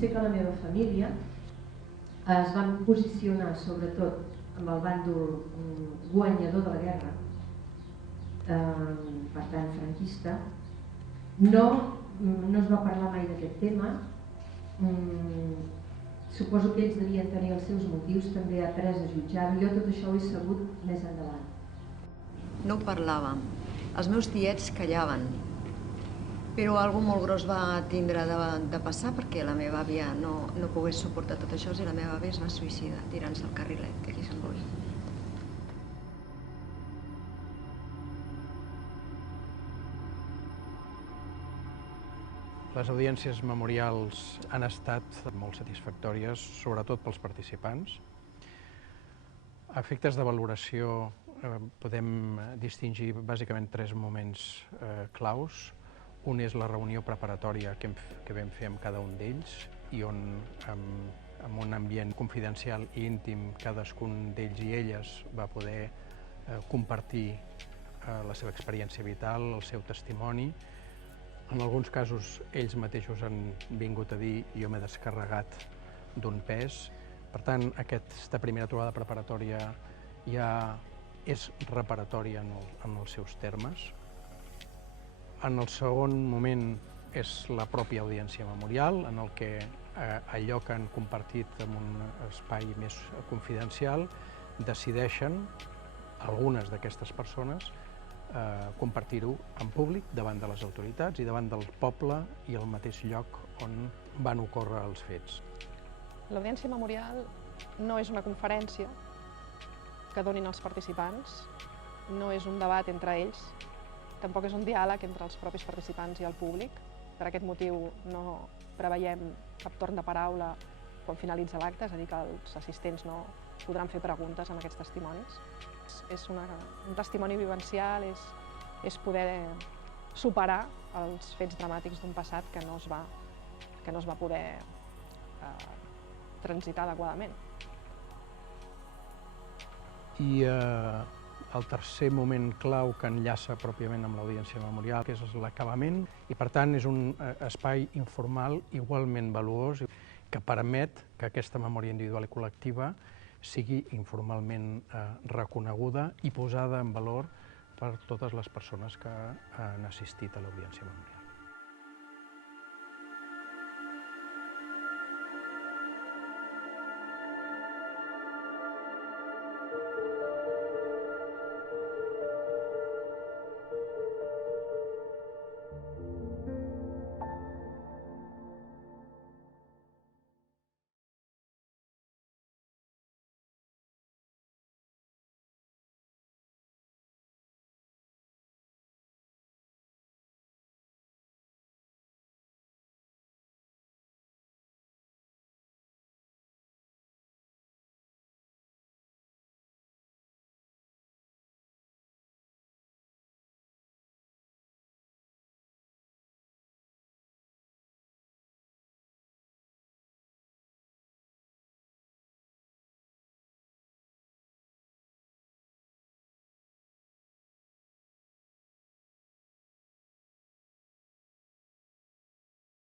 sé que la meva família es van posicionar sobretot amb el bàndol guanyador de la guerra, per tant franquista. No es va parlar mai d'aquest tema. Suposo que ells devien tenir els seus motius també après a jutjar. Jo tot això ho he sabut més endavant. No ho parlàvem. Els meus tiets callaven. Però algo molt gros va tindre de passar perquè la meva àvia no pogués suportar tot això i la meva àvia es va suïcidar tirant-se al carrilet, que aquí se'n vull. Les audiències memorials han estat molt satisfactòries, sobretot pels participants. A efectes de valoració podem distingir bàsicament 3 moments claus. Un és la reunió preparatòria que vam fer amb cada un d'ells i on, amb un ambient confidencial i íntim, cadascun d'ells i elles va poder compartir la seva experiència vital, el seu testimoni. En alguns casos ells mateixos han vingut a dir jo m'he descarregat d'un pes. Per tant, aquesta primera trobada preparatòria ja és reparatòria en els seus termes. En el segon moment és la pròpia audiència memorial, en el que allò que han compartit en un espai més confidencial decideixen, algunes d'aquestes persones, compartir-ho en públic davant de les autoritats i davant del poble i al mateix lloc on van ocórrer els fets. L'audiència memorial no és una conferència que donin els participants, no és un debat entre ells, tampoc és un diàleg entre els propis participants i el públic. Per aquest motiu no preveiem cap torn de paraula quan finalitza l'acte, és a dir, que els assistents no podran fer preguntes amb aquests testimonis. És un testimoni vivencial, és poder superar els fets dramàtics d'un passat que no es va poder transitar adequadament. I el tercer moment clau que enllaça pròpiament amb l'audiència memorial, que és l'acabament, i per tant és un espai informal igualment valuós que permet que aquesta memòria individual i col·lectiva sigui informalment reconeguda i posada en valor per totes les persones que han assistit a l'audiència memorial.